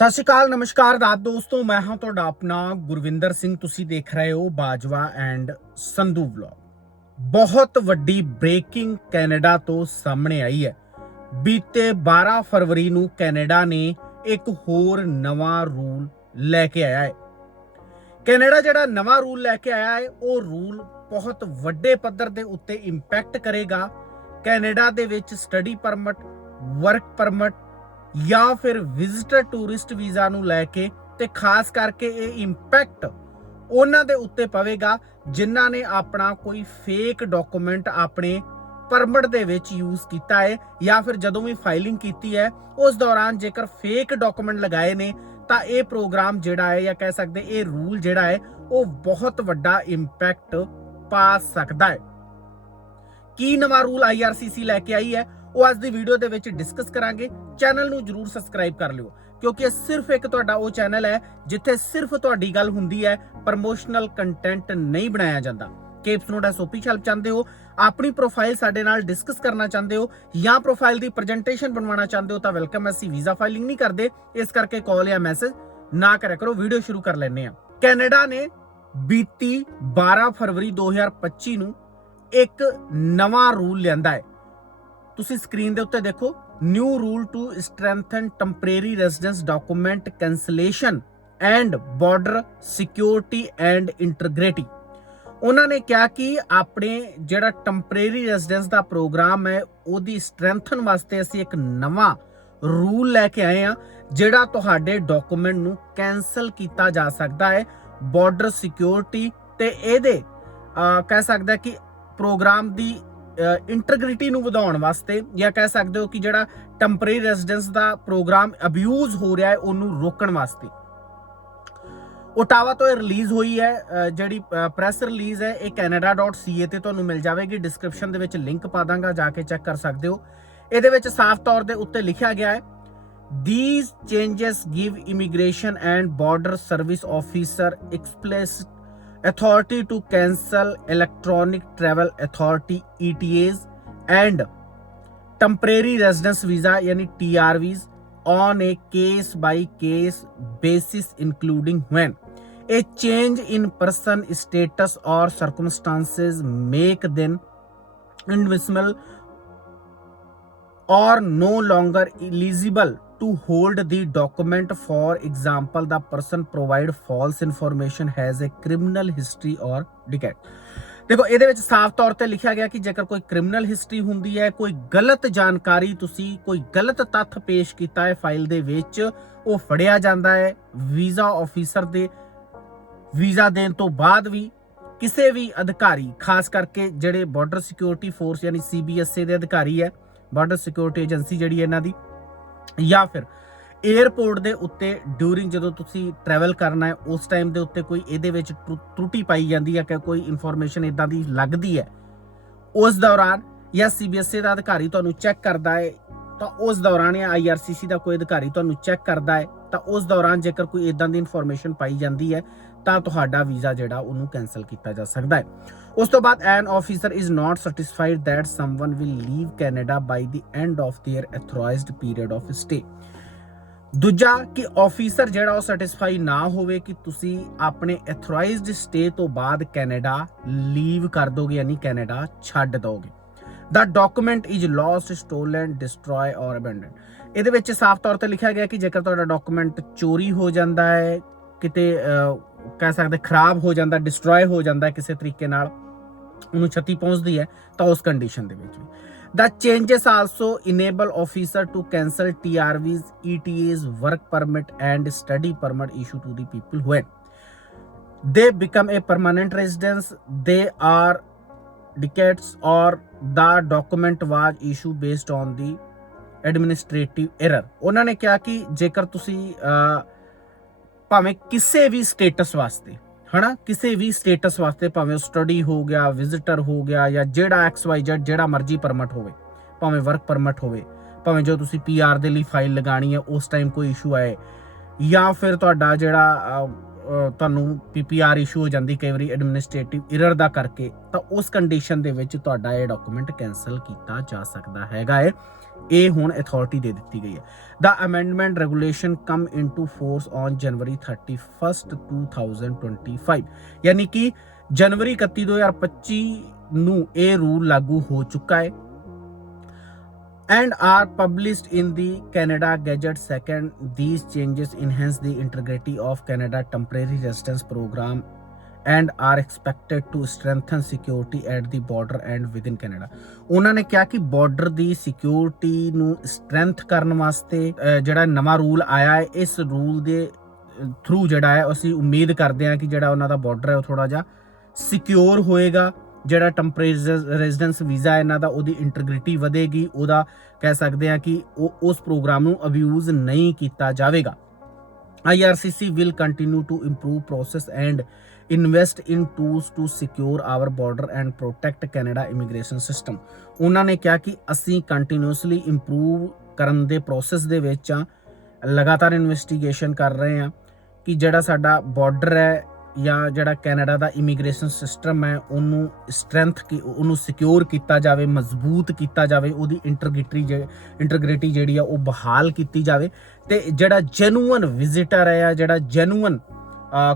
ਸਤਿ ਸ਼੍ਰੀ ਅਕਾਲ, ਨਮਸਕਾਰ ਆਦਾਬ ਦੋਸਤੋ, ਮੈਂ ਹਾਂ ਤੁਹਾਡਾ ਆਪਣਾ ਗੁਰਵਿੰਦਰ ਸਿੰਘ। ਤੁਸੀਂ ਦੇਖ ਰਹੇ ਹੋ ਬਾਜਵਾ ਐਂਡ ਸੰਧੂ ਵਲੌਗ। ਬਹੁਤ ਵੱਡੀ ਬ੍ਰੇਕਿੰਗ ਕੈਨੇਡਾ ਤੋਂ ਸਾਹਮਣੇ ਆਈ ਹੈ। ਬੀਤੇ 12 ਫਰਵਰੀ ਨੂੰ ਕੈਨੇਡਾ ਨੇ ਇੱਕ ਹੋਰ ਨਵਾਂ ਰੂਲ ਲੈ ਕੇ ਆਇਆ ਹੈ। ਕੈਨੇਡਾ ਜਿਹੜਾ ਨਵਾਂ ਰੂਲ ਲੈ ਕੇ ਆਇਆ ਹੈ, ਉਹ ਰੂਲ ਬਹੁਤ ਵੱਡੇ ਪੱਧਰ ਦੇ ਉੱਤੇ ਇੰਪੈਕਟ ਕਰੇਗਾ। ਕੈਨੇਡਾ ਦੇ ਵਿੱਚ ਸਟੱਡੀ ਪਰਮਿਟ ਵਰਕ ਪਰਮਿਟ ਜਾਂ ਫਿਰ ਵਿਜ਼ਿਟਰ ਟੂਰਿਸਟ ਵੀਜ਼ਾ ਨੂੰ ਲੈ ਕੇ ਤੇ ਖਾਸ ਕਰਕੇ ਇਹ ਇੰਪੈਕਟ ਉਹਨਾਂ ਦੇ ਉੱਤੇ ਪਵੇਗਾ, ਜਿਨ੍ਹਾਂ ਨੇ ਆਪਣਾ ਕੋਈ ਫੇਕ ਡਾਕੂਮੈਂਟ ਆਪਣੇ ਪਰਮਿਟ ਦੇ ਵਿੱਚ ਯੂਜ਼ ਕੀਤਾ ਹੈ ਜਾਂ ਫਿਰ ਜਦੋਂ ਵੀ ਫਾਈਲਿੰਗ ਕੀਤੀ ਹੈ, ਉਸ ਦੌਰਾਨ ਜੇਕਰ ਫੇਕ ਡਾਕੂਮੈਂਟ ਲਗਾਏ ਨੇ, ਤਾਂ ਇਹ ਪ੍ਰੋਗਰਾਮ ਜਿਹੜਾ ਹੈ ਜਾਂ ਕਹਿ ਸਕਦੇ ਇਹ ਰੂਲ ਜਿਹੜਾ ਹੈ, ਉਹ ਬਹੁਤ ਵੱਡਾ ਇੰਪੈਕਟ ਪਾ ਸਕਦਾ ਹੈ। ਕੀ ਨਵਾਂ ਰੂਲ IRCC ਲੈ ਕੇ ਆਈ ਹੈ? ਉਹ ਅੱਜ ਦੀ ਵੀਡੀਓ ਦੇ ਵਿੱਚ ਡਿਸਕਸ ਕਰਾਂਗੇ। ਚੈਨਲ ਨੂੰ ਜਰੂਰ ਸਬਸਕ੍ਰਾਈਬ ਕਰ ਲਿਓ, ਕਿਉਂਕਿ ਇਹ ਸਿਰਫ ਇੱਕ ਤੁਹਾਡਾ ਉਹ ਚੈਨਲ ਹੈ, ਜਿੱਥੇ ਸਿਰਫ ਤੁਹਾਡੀ ਗੱਲ ਹੁੰਦੀ ਹੈ ਪ੍ਰਮੋਸ਼ਨਲ ਕੰਟੈਂਟ ਨਹੀਂ ਬਣਾਇਆ ਜਾਂਦਾ। ਕੇਪਸ ਨੋਟ ਐਸਓਪੀ ਹੈਲਪ ਚਾਹੁੰਦੇ ਹੋ, ਆਪਣੀ ਪ੍ਰੋਫਾਈਲ ਸਾਡੇ ਨਾਲ ਡਿਸਕਸ ਕਰਨਾ ਚਾਹੁੰਦੇ ਹੋ, ਜਾਂ ਪ੍ਰੋਫਾਈਲ ਦੀ ਪ੍ਰੈਜੈਂਟੇਸ਼ਨ ਬਣਵਾਉਣਾ ਚਾਹੁੰਦੇ ਹੋ, ਤਾਂ ਵੈਲਕਮ ਅਸੀਂ ਵੀਜ਼ਾ ਫਾਈਲਿੰਗ ਨਹੀਂ ਕਰਦੇ। ਇਸ ਕਰਕੇ ਕਾਲ ਜਾਂ ਮੈਸੇਜ ਨਾ ਕਰਿਆ ਕਰੋ ਵੀਡੀਓ ਸ਼ੁਰੂ ਕਰ ਲੈਂਦੇ ਆ ਕੈਨੇਡਾ ਨੇ ਬੀਤੀ 12 ਫਰਵਰੀ 2025 ਨੂੰ ਇੱਕ ਨਵਾਂ ਰੂਲ ਲਿਆਂਦਾ ਹੈ। ਤੁਸੀਂ ਸਕਰੀਨ ਦੇ ਉੱਤੇ ਦੇਖੋ new rule to strengthen temporary residence document cancellation and border security and integrity ਉਹਨਾਂ ਨੇ ਕਿਹਾ ਕਿ ਆਪਣੇ ਜਿਹੜਾ ਟੈਂਪਰੇਰੀ ਰੈਜ਼ੀਡੈਂਸ ਦਾ ਪ੍ਰੋਗਰਾਮ ਹੈ, ਉਹਦੀ ਸਟਰੈਂਥਨ ਵਾਸਤੇ ਅਸੀਂ ਇੱਕ ਨਵਾਂ ਰੂਲ ਲੈ ਕੇ ਆਏ ਆ ਜਿਹੜਾ ਤੁਹਾਡੇ ਡਾਕੂਮੈਂਟ ਨੂੰ ਕੈਨਸਲ ਕੀਤਾ ਜਾ ਸਕਦਾ ਹੈ ਬਾਰਡਰ ਸਿਕਿਉਰਿਟੀ ਤੇ ਇਹਦੇ ਕਹਿ ਸਕਦਾ ਕਿ ਪ੍ਰੋਗਰਾਮ ਦੀ ਇੰਟੀਗ੍ਰਿਟੀ ਨੂੰ ਵਧਾਉਣ ਵਾਸਤੇ ਜਾਂ ਕਹਿ ਸਕਦੇ ਹੋ ਕਿ ਜਿਹੜਾ ਟੈਂਪਰੇਰੀ ਰੈਜ਼ੀਡੈਂਸ ਦਾ ਪ੍ਰੋਗਰਾਮ ਅਬਿਊਜ਼ ਹੋ ਰਿਹਾ ਹੈ, ਉਹਨੂੰ ਰੋਕਣ ਵਾਸਤੇ। ਓਟਾਵਾ ਤੋਂ ਇਹ ਰਿਲੀਜ਼ ਹੋਈ ਹੈ ਜਿਹੜੀ ਪ੍ਰੈਸ ਰਿਲੀਜ਼ ਹੈ, ਇਹ canada.ca ਤੇ ਤੁਹਾਨੂੰ ਮਿਲ ਜਾਵੇਗੀ। ਡਿਸਕ੍ਰਿਪਸ਼ਨ ਦੇ ਵਿੱਚ ਲਿੰਕ ਪਾ ਦਾਂਗਾ, ਜਾ ਕੇ ਚੈੱਕ ਕਰ ਸਕਦੇ ਹੋ। ਇਹਦੇ ਵਿੱਚ ਸਾਫ਼ ਤੌਰ ਦੇ ਉੱਤੇ ਲਿਖਿਆ ਗਿਆ ਹੈ, These changes give immigration and border service officer explicit authority to cancel electronic travel authority ETAs and temporary residence visa yani TRVs on a case by case basis including when a change in person status or circumstances make them inadmissible or no longer eligible to hold the document, for example, the person provide false information has a criminal history or decade. ਦੇਖੋ ਇਹਦੇ ਵਿੱਚ ਸਾਫ਼ ਤੌਰ ਤੇ ਲਿਖਿਆ ਗਿਆ ਕਿ ਜੇਕਰ ਕੋਈ ਕ੍ਰਿਮੀਨਲ ਹਿਸਟਰੀ ਹੁੰਦੀ ਹੈ ਕੋਈ ਗਲਤ ਜਾਣਕਾਰੀ ਤੁਸੀਂ ਕੋਈ ਗਲਤ ਤੱਥ ਪੇਸ਼ ਕੀਤਾ ਹੈ ਫਾਈਲ ਦੇ ਵਿੱਚ ਉਹ ਫੜਿਆ ਜਾਂਦਾ ਹੈ ਵੀਜ਼ਾ ਆਫੀਸਰ ਦੇ ਵੀਜ਼ਾ ਦੇਣ ਤੋਂ ਬਾਅਦ ਵੀ ਕਿਸੇ ਵੀ ਅਧਿਕਾਰੀ ਖਾਸ ਕਰਕੇ ਜਿਹੜੇ ਬਾਰਡਰ ਸਿਕਿਉਰਿਟੀ ਫੋਰਸ ਯਾਨੀ ਸੀਬੀਐਸਏ ਦੇ ਅਧਿਕਾਰੀ ਹੈ ਬਾਰਡਰ ਸਿਕਿਉਰਿਟੀ ਏਜੰਸੀ ਜਿਹੜੀ ਹੈ ਇਹਨਾਂ ਦੀ ਜਾਂ ਫਿਰ 에ਅਰਪੋਰਟ ਦੇ ਉੱਤੇ ਡਿਊਰਿੰਗ ਜਦੋਂ ਤੁਸੀਂ ਟਰੈਵਲ ਕਰਨਾ ਹੈ, ਉਸ ਟਾਈਮ ਦੇ ਉੱਤੇ ਕੋਈ ਇਹਦੇ ਵਿੱਚ ਟਰੂ- ਤਰੁੱਟੀ ਪਾਈ ਜਾਂਦੀ ਹੈ ਕਿ ਕੋਈ ਇਨਫੋਰਮੇਸ਼ਨ ਇਦਾਂ ਦੀ ਲੱਗਦੀ ਹੈ, ਉਸ ਦੌਰਾਨ ਜਾਂ ਸੀਬੀਐਸਈ ਦਾ ਅਧਿਕਾਰੀ ਤੁਹਾਨੂੰ ਚੈੱਕ ਕਰਦਾ ਹੈ ਤਾਂ ਉਸ ਦੌਰਾਨ ਜਾਂ ਆਈਆਰਸੀਸੀ ਦਾ ਕੋਈ ਅਧਿਕਾਰੀ ਤੁਹਾਨੂੰ ਚੈੱਕ ਕਰਦਾ ਹੈ ਤਾਂ ਉਸ ਦੌਰਾਨ ਜੇਕਰ ਕੋਈ ਇਦਾਂ ਦੀ ਇਨਫੋਰਮੇਸ਼ਨ ਪਾਈ ਜਾਂਦੀ ਹੈ ਤਾਂ ਤੁਹਾਡਾ ਵੀਜ਼ਾ ਜਿਹੜਾ ਉਹਨੂੰ ਕੈਨਸਲ ਕੀਤਾ ਜਾ ਸਕਦਾ ਹੈ ਉਸ ਤੋਂ ਬਾਅਦ an officer is not satisfied that someone will leave Canada by the end of their authorised period of stay ਦੂਜਾ ਕਿ ਆਫੀਸਰ ਜਿਹੜਾ ਉਹ ਸੈਟੀਸਫਾਈ ਨਾ ਹੋਵੇ ਕਿ ਤੁਸੀਂ ਆਪਣੇ ਅਥੋਰਾਈਜ਼ਡ ਸਟੇ ਤੋਂ ਬਾਅਦ ਕੈਨੇਡਾ ਲੀਵ ਕਰ ਦੋਗੇ ਯਾਨੀ ਕੈਨੇਡਾ ਛੱਡ ਦੋਗੇ ਦਾ document is lost stolen destroy or abandoned ਇਹਦੇ ਵਿੱਚ ਸਾਫ਼ ਤੌਰ ਤੇ ਲਿਖਿਆ ਗਿਆ ਕਿ ਜੇਕਰ ਤੁਹਾਡਾ ਡਾਕੂਮੈਂਟ ਚੋਰੀ ਹੋ ਜਾਂਦਾ ਹੈ ਕਿਤੇ ਕਹਿ ਸਕਦੇ ਖਰਾਬ ਹੋ ਜਾਂਦਾ ਡਿਸਟਰੋਏ ਹੋ ਜਾਂਦਾ ਕਿਸੇ ਤਰੀਕੇ ਨਾਲ ਉਹਨੂੰ ਛੱਤੀ ਪਹੁੰਚਦੀ ਹੈ ਤਾਂ ਉਸ ਕੰਡੀਸ਼ਨ ਦੇ ਵਿੱਚ ਵੀ ਦਾ changes also enable officer to cancel TRVs ETAs work permit and study permit issue to the people who they become a permanent residence they are decades or the document was issued based on the administrative error. ਉਹਨਾਂ ਨੇ ਕਿਹਾ ਕਿ ਜੇਕਰ ਤੁਸੀਂ ਭਾਵੇਂ ਕਿਸੇ ਵੀ status ਵਾਸਤੇ, ਹਨਾ, ਕਿਸੇ ਵੀ ਸਟੇਟਸ ਵਾਸਤੇ, ਭਾਵੇਂ ਸਟੱਡੀ ਹੋ ਗਿਆ ਵਿਜ਼ਿਟਰ ਹੋ ਗਿਆ, ਜਾਂ ਜਿਹੜਾ ਐਕਸ XYZ ਜਿਹੜਾ ਮਰਜ਼ੀ ਪਰਮਿਟ ਹੋਵੇ, ਭਾਵੇਂ ਵਰਕ ਪਰਮਿਟ ਹੋਵੇ, ਭਾਵੇਂ ਜੋ ਤੁਸੀਂ PR ਦੇ ਲਈ ਫਾਈਲ ਲਗਾਣੀ ਹੈ, ਉਸ ਟਾਈਮ ਕੋਈ ਇਸ਼ੂ ਆਏ, ਜਾਂ ਫਿਰ ਤੁਹਾਡਾ ਜਿਹੜਾ ਤੁਹਾਨੂੰ PPR ਇਸ਼ੂ ਹੋ ਜਾਂਦੀ ਕਈ ਵਾਰੀ ਐਡਮਿਨਿਸਟ੍ਰੇਟਿਵ ਐਰਰ ਦਾ ਕਰਕੇ, ਤਾਂ ਉਸ ਕੰਡੀਸ਼ਨ ਦੇ ਵਿੱਚ ਤੁਹਾਡਾ ਇਹ ਡਾਕੂਮੈਂਟ ਕੈਨਸਲ ਕੀਤਾ ਜਾ ਸਕਦਾ ਹੈਗਾ ਹੈ ਇਹ ਹੁਣ ਅਥਾਰਟੀ ਦੇ ਦਿੱਤੀ ਗਈ ਹੈ। ਦਾ amendment regulation come into force on January 31st 2025 ਯਾਨੀ ਕਿ ਜਨਵਰੀ 31 2025 ਨੂੰ ਇਹ ਰੂਲ ਲਾਗੂ ਹੋ ਚੁੱਕਾ ਹੈ and are published in the Canada Gazette. Second, these changes enhance the integrity of Canada Temporary Residence Program and are expected to strengthen security at the border and within Canada ਉਹਨਾਂ ਨੇ ਕਿਹਾ ਕਿ border ਦੀ security ਨੂੰ strength ਕਰਨ ਵਾਸਤੇ ਜਿਹੜਾ ਨਵਾਂ ਰੂਲ ਆਇਆ ਹੈ ਇਸ ਰੂਲ ਦੇ ਥਰੂ ਜਿਹੜਾ ਹੈ ਅਸੀਂ ਉਮੀਦ ਕਰਦੇ ਹਾਂ ਕਿ ਜਿਹੜਾ ਉਹਨਾਂ ਦਾ ਬਾਰਡਰ ਹੈ ਉਹ ਥੋੜਾ ਜਿਹਾ ਸਿਕਿਉਰ ਹੋਏਗਾ ਜਿਹੜਾ ਟੈਂਪਰੇਰੀ ਰੈਜ਼ੀਡੈਂਸ ਵੀਜ਼ਾ ਇਹਨਾਂ ਦਾ, ਉਹਦੀ ਇੰਟੀਗ੍ਰਿਟੀ ਵਧੇਗੀ, ਉਹਦਾ ਕਹਿ ਸਕਦੇ ਹਾਂ ਕਿ ਉਹ, ਉਸ ਪ੍ਰੋਗਰਾਮ ਨੂੰ ਅਬਿਊਜ਼ ਨਹੀਂ ਕੀਤਾ ਜਾਵੇਗਾ। IRCC will continue to improve process and invest in tools to secure our border and protect Canada immigration system ਉਹਨਾਂ ਨੇ ਕਿਹਾ ਕਿ ਅਸੀਂ ਕੰਟੀਨਿਊਸਲੀ ਇੰਪਰੂਵ ਕਰਨ ਦੇ ਪ੍ਰੋਸੈਸ ਦੇ ਵਿੱਚ ਆ ਲਗਾਤਾਰ ਇਨਵੈਸਟੀਗੇਸ਼ਨ ਕਰ ਰਹੇ ਹਾਂ ਕਿ ਜਿਹੜਾ ਸਾਡਾ ਬਾਰਡਰ ਹੈ ਜਾਂ ਜਿਹੜਾ ਕੈਨੇਡਾ ਦਾ ਇਮੀਗ੍ਰੇਸ਼ਨ ਸਿਸਟਮ ਹੈ, ਉਹਨੂੰ ਸਟਰੈਂਥ ਕੀ, ਉਹਨੂੰ ਸਿਕਿਉਰ ਕੀਤਾ ਜਾਵੇ, ਮਜ਼ਬੂਤ ਕੀਤਾ ਜਾਵੇ, ਉਹਦੀ ਇੰਟੀਗ੍ਰਿਟੀ ਇੰਟਰਗ੍ਰਿਟੀ ਜਿਹੜੀ ਆ, ਉਹ ਬਹਾਲ ਕੀਤੀ ਜਾਵੇ। ਤੇ ਜਿਹੜਾ ਜੈਨੂਅਨ ਵਿਜ਼ਿਟਰ ਹੈ ਜਿਹੜਾ ਜੈਨੂਅਨ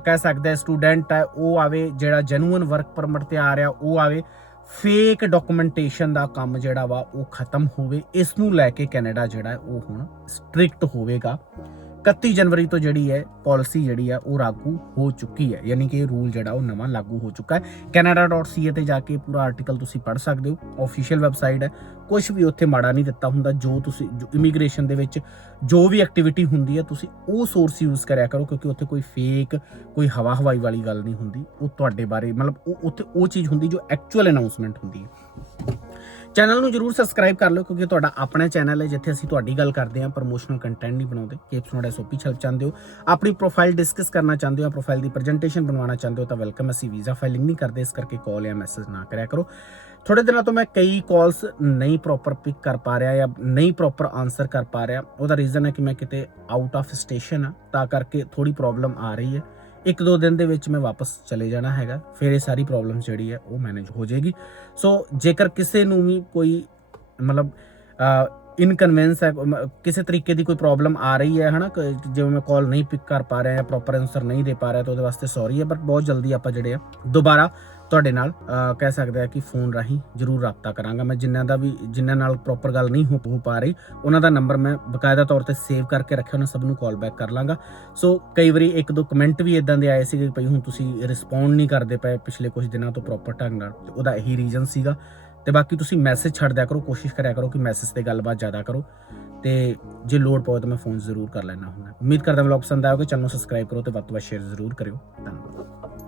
ਕਹਿ ਸਕਦੇ ਸਟੂਡੈਂਟ ਹੈ, ਉਹ ਆਵੇ, ਜਿਹੜਾ ਜੈਨੂਅਨ ਵਰਕ ਪਰਮਿਟ ਤੇ ਆ ਰਿਹਾ, ਉਹ ਆਵੇ ਫੇਕ ਡਾਕੂਮੈਂਟੇਸ਼ਨ ਦਾ ਕੰਮ ਜਿਹੜਾ ਵਾ, ਉਹ ਖਤਮ ਹੋਵੇ, ਇਸ ਨੂੰ ਲੈ ਕੇ ਕੈਨੇਡਾ ਜਿਹੜਾ, ਉਹ ਹੁਣ ਸਟ੍ਰਿਕਟ ਹੋਵੇਗਾ। 31 ਜਨਵਰੀ ਤੋਂ ਜਿਹੜੀ ਹੈ ਪਾਲਿਸੀ ਜਿਹੜੀ ਹੈ, ਉਹ ਲਾਗੂ ਹੋ ਚੁੱਕੀ ਹੈ। ਯਾਨੀ ਕਿ ਇਹ ਰੂਲ ਜਿਹੜਾ, ਉਹ ਨਵਾਂ ਲਾਗੂ ਹੋ ਚੁੱਕਾ ਹੈ। canada.ca ਤੇ ਜਾ ਕੇ ਪੂਰਾ ਆਰਟੀਕਲ ਤੁਸੀਂ ਪੜ੍ਹ ਸਕਦੇ ਹੋ। ਅਫੀਸ਼ੀਅਲ ਵੈਬਸਾਈਟ ਹੈ। ਕੁਝ ਵੀ ਉੱਥੇ ਮਾੜਾ ਨਹੀਂ ਦਿੱਤਾ ਹੁੰਦਾ। ਜੋ ਤੁਸੀਂ ਇਮੀਗ੍ਰੇਸ਼ਨ ਦੇ ਵਿੱਚ ਜੋ ਵੀ ਐਕਟੀਵਿਟੀ ਹੁੰਦੀ ਹੈ, ਤੁਸੀਂ ਉਹ ਸੋਰਸ ਯੂਜ਼ ਕਰਿਆ ਕਰੋ, ਕਿਉਂਕਿ ਉੱਥੇ ਕੋਈ ਫੇਕ ਕੋਈ ਹਵਾ ਹਵਾਈ ਵਾਲੀ ਗੱਲ ਨਹੀਂ ਹੁੰਦੀ। ਉਹ ਤੁਹਾਡੇ ਬਾਰੇ, ਮਤਲਬ ਉਹ ਉੱਥੇ ਉਹ ਚੀਜ਼ ਹੁੰਦੀ ਜੋ ਐਕਚੁਅਲ ਅਨਾਉਂਸਮੈਂਟ ਹੁੰਦੀ ਹੈ। ਚੈਨਲ ਨੂੰ ਜਰੂਰ ਸਬਸਕ੍ਰਾਈਬ ਕਰ ਲਓ ਕਿਉਂਕਿ ਤੁਹਾਡਾ ਆਪਣਾ ਚੈਨਲ ਹੈ ਜਿੱਥੇ ਅਸੀਂ ਤੁਹਾਡੀ ਗੱਲ ਕਰਦੇ ਹਾਂ ਪ੍ਰੋਮੋਸ਼ਨਲ ਕੰਟੈਂਟ ਨਹੀਂ ਬਣਾਉਂਦੇ। ਕੇਪਸ ਨੋਟ ਐਸਓਪੀ ਹੈਲਪ ਚਾਹੁੰਦੇ ਹੋ, ਆਪਣੀ ਪ੍ਰੋਫਾਈਲ ਡਿਸਕਸ ਕਰਨਾ ਚਾਹੁੰਦੇ ਹੋ ਪ੍ਰੋਫਾਈਲ ਦੀ ਪ੍ਰੈਜੈਂਟੇਸ਼ਨ ਬਣਵਾਉਣਾ ਚਾਹੁੰਦੇ ਹੋ, ਤਾਂ ਵੈਲਕਮ ਅਸੀਂ ਵੀਜ਼ਾ ਫਾਈਲਿੰਗ ਨਹੀਂ ਕਰਦੇ, ਇਸ ਕਰਕੇ ਕਾਲ ਜਾਂ ਮੈਸੇਜ ਨਾ ਕਰਿਆ ਕਰੋ। ਥੋੜੇ ਦਿਨਾਂ ਤੋਂ ਮੈਂ ਕਈ ਕਾਲਸ ਨਹੀਂ ਪ੍ਰੋਪਰ ਪਿਕ ਕਰ ਪਾ ਰਿਹਾ ਜਾਂ ਨਹੀਂ ਪ੍ਰੋਪਰ ਆਨਸਰ ਕਰ ਪਾ ਰਿਹਾ। ਉਹਦਾ ਰੀਜ਼ਨ ਹੈ ਕਿ ਮੈਂ ਕਿਤੇ ਆਊਟ ਆਫ ਸਟੇਸ਼ਨ ਆ ਤਾਂ ਕਰਕੇ ਥੋੜੀ ਪ੍ਰੋਬਲਮ ਆ ਰਹੀ ਹੈ। ਇੱਕ ਦੋ ਦਿਨ ਦੇ ਵਿੱਚ ਮੈਂ ਵਾਪਸ ਚਲੇ ਜਾਣਾ ਹੈਗਾ। ਫਿਰ ਇਹ ਸਾਰੀ ਪ੍ਰੋਬਲਮ ਜਿਹੜੀ ਹੈ ਉਹ ਮੈਨੇਜ ਹੋ ਜਾਏਗੀ। ਸੋ ਜੇਕਰ ਕਿਸੇ ਨੂੰ ਵੀ ਕੋਈ, ਮਤਲਬ ਇਨਕਨਵੈਂਸ ਹੈ, ਮ- ਕਿਸੇ ਤਰੀਕੇ ਦੀ ਕੋਈ ਪ੍ਰੋਬਲਮ ਆ ਰਹੀ ਹੈ, ਹਨਾ ਕ- ਜਿਵੇਂ ਮੈਂ ਕਾਲ ਨਹੀਂ ਪਿਕ ਕਰ ਪਾ ਰਿਹਾ ਜਾਂ ਪ੍ਰੋਪਰ ਆਨਸਰ ਨਹੀਂ ਦੇ ਪਾ ਰਿਹਾ, ਤਾਂ ਉਹਦੇ ਵਾਸਤੇ ਸੌਰੀ ਹੈ ਬਟ ਬਹੁਤ ਜਲਦੀ ਆਪਾਂ ਜਿਹੜੇ ਆ, ਦੁਬਾਰਾ ਤੁਹਾਡੇ ਨਾਲ ਕਹਿ ਸਕਦੇ ਆ ਕਿ ਫੋਨ ਰਾਹੀਂ ਜਰੂਰ ਰਾਬਤਾ ਕਰਾਂਗਾ। ਮੈਂ ਜਿਨ੍ਹਾਂ ਦਾ ਵੀ ਜਿਨ੍ਹਾਂ ਨਾਲ ਪ੍ਰੋਪਰ ਗੱਲ ਨਹੀਂ ਹੋ ਹੋ ਪਾ ਰਹੀ, ਉਹਨਾਂ ਦਾ ਨੰਬਰ ਮੈਂ ਬਕਾਇਦਾ ਤੌਰ ਤੇ ਸੇਵ ਕਰਕੇ ਰੱਖਿਆ, ਉਹਨਾਂ ਸਭ ਨੂੰ ਕਾਲ ਬੈਕ ਕਰ ਲਾਂਗਾ। ਸੋ ਕਈ ਵਾਰੀ ਇੱਕ ਦੋ ਕਮੈਂਟ ਵੀ ਇਦਾਂ ਦੇ ਆਏ ਸੀਗੇ ਕਿ ਭਈ ਹੁਣ ਤੁਸੀਂ ਰਿਸਪੌਂਡ ਨਹੀਂ ਕਰਦੇ ਪਏ ਪਿਛਲੇ ਕੁਝ ਦਿਨਾਂ ਤੋਂ ਪ੍ਰੋਪਰ ਢੰਗ ਨਾਲ। ਤੇ ਉਹਦਾ ਇਹੀ ਰੀਜ਼ਨ ਸੀਗਾ। ਤੇ ਬਾਕੀ ਤੁਸੀਂ ਮੈਸੇਜ ਛੱਡ ਦਿਆ ਕਰੋ, ਕੋਸ਼ਿਸ਼ ਕਰਿਆ ਕਰੋ ਕਿ ਮੈਸੇਜ ਤੇ ਗੱਲਬਾਤ ਜ਼ਿਆਦਾ ਕਰੋ। ਤੇ ਜੇ ਲੋਡ ਪਵੇ ਤਾਂ ਮੈਂ ਫੋਨ ਜ਼ਰੂਰ ਕਰ ਲੈਣਾ ਹੁੰਦਾ। ਉਮੀਦ ਕਰਦਾ ਵਲੌਗ ਪਸੰਦ ਆਇਆ ਹੋਵੇ ਚੈਨਲ ਨੂੰ ਸਬਸਕ੍ਰਾਈਬ ਕਰੋ ਤੇ ਵੱਧ ਤੋਂ ਵੱਧ ਸ਼ੇਅਰ ਜ਼ਰੂਰ ਕਰਿਓ। ਧੰਨਵਾਦ।